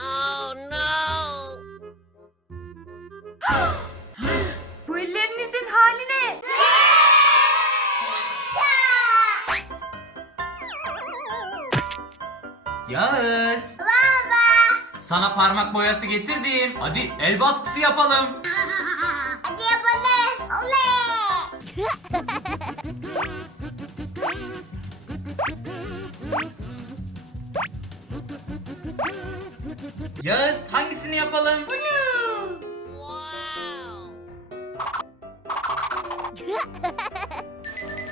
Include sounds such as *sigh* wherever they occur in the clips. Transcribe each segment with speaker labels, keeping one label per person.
Speaker 1: Oh no!
Speaker 2: *gasps* Bu ellerinizin hali ne? Yağız. Baba! Sana parmak boyası getirdim. Hadi el baskısı yapalım. *laughs* Yağız hangisini yapalım?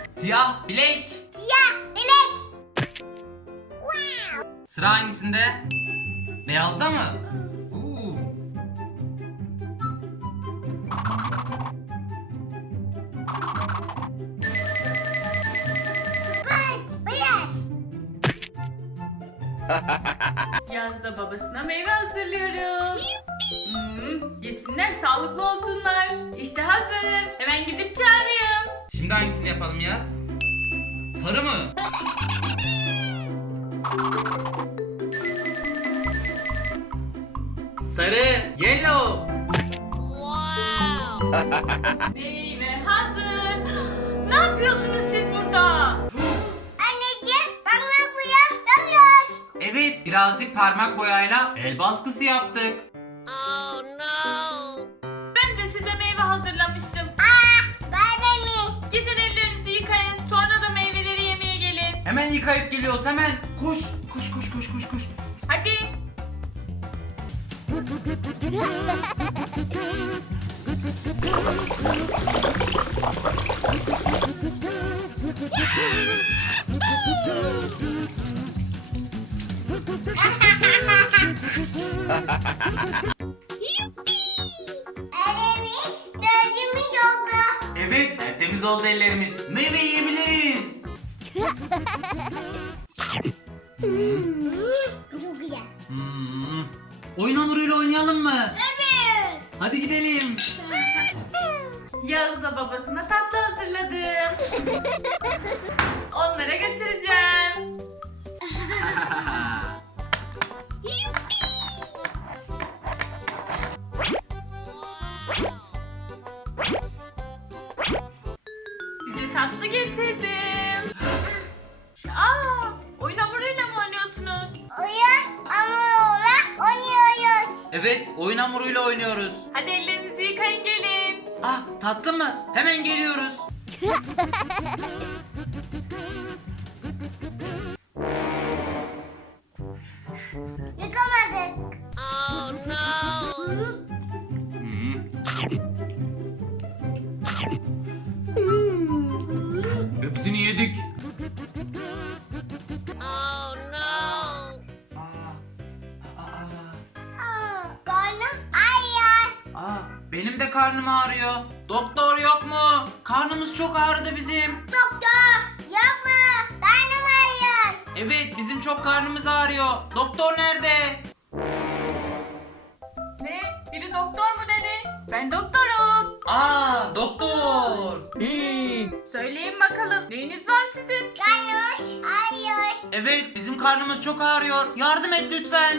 Speaker 2: Siyah bilek. Siyah, bilek. Sıra hangisinde? Beyazda mı? Oo. Evet, *laughs* beyaz. Yazda babasına meyve hazırlıyorum. Hmm, yesinler sağlıklı olsunlar. İşte hazır. Hemen gidip çağırayım. Şimdi hangisini yapalım Yağız? Sarı mı? Sarı, yellow. Meyve hazır. *gasps* ne yapıyorsunuz birazcık parmak boyayla el baskısı yaptık. Oh no! Ben de size meyve hazırlamıştım. Ver beni. Gidin ellerinizi yıkayın. Sonra da meyveleri yemeye gelin. Hemen yıkayıp geliyoruz hemen. Koş, koş, koş, koş, koş, koş. Hadi. *laughs* Elimiz, gözümüz oldu. Evet, tertemiz oldu ellerimiz. Meyve yiyebiliriz. Çok güzel. Hmm. Oyun hamuruyla oynayalım mı? Evet. Hadi gidelim. Da babasına tatlı hazırladım. *laughs* Onlara götüreceğim. Tatlı getirdim. Aa, oyun hamuruyla mı oynuyorsunuz? Oyun hamurla oynuyoruz. Evet, oyun hamuruyla oynuyoruz. Hadi ellerinizi yıkayın gelin. Ah, tatlı mı? Hemen geliyoruz. Yıkamadık. Oh no! Oh no! Aa, aa, Aa, karnım ağrıyor. aa, benim de karnım ağrıyor. Doktor yok mu? Karnımız çok ağrıdı bizim. Doktor yapma. Karnım ağrıyor. Evet, bizim çok karnımız ağrıyor. Doktor nerede? Ne? Biri doktor mu dedi? Ben doktorum. Aa, doktor. Söyleyin bakalım neyiniz var sizin? Karnım ağrıyor. Evet, bizim karnımız çok ağrıyor. Yardım et lütfen.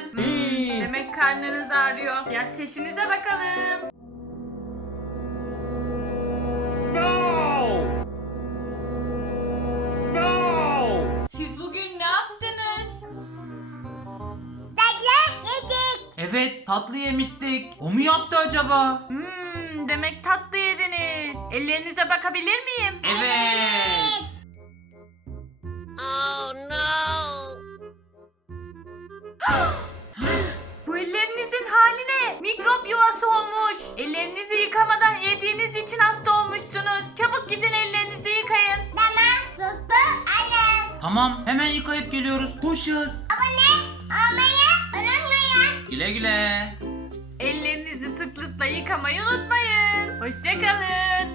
Speaker 2: Demek karnınız ağrıyor. Bir ateşinize bakalım. Siz bugün ne yaptınız? Tatlı yedik. Evet, tatlı yemiştik. O mu yaptı acaba? Hmm, demek tatlı. Ellerinize bakabilir miyim? Evet. Oh no! *gasps* Bu ellerinizin hali ne? Mikrop yuvası olmuş. Ellerinizi yıkamadan yediğiniz için hasta olmuşsunuz. Çabuk gidin ellerinizi yıkayın. Tamam. Doktor annem. Tamam, hemen yıkayıp geliyoruz. Koşuz. Ama ne? Almaya unutmayın. Güle güle. Ellerinizi sıklıkla yıkamayı unutmayın. Hoşçakalın.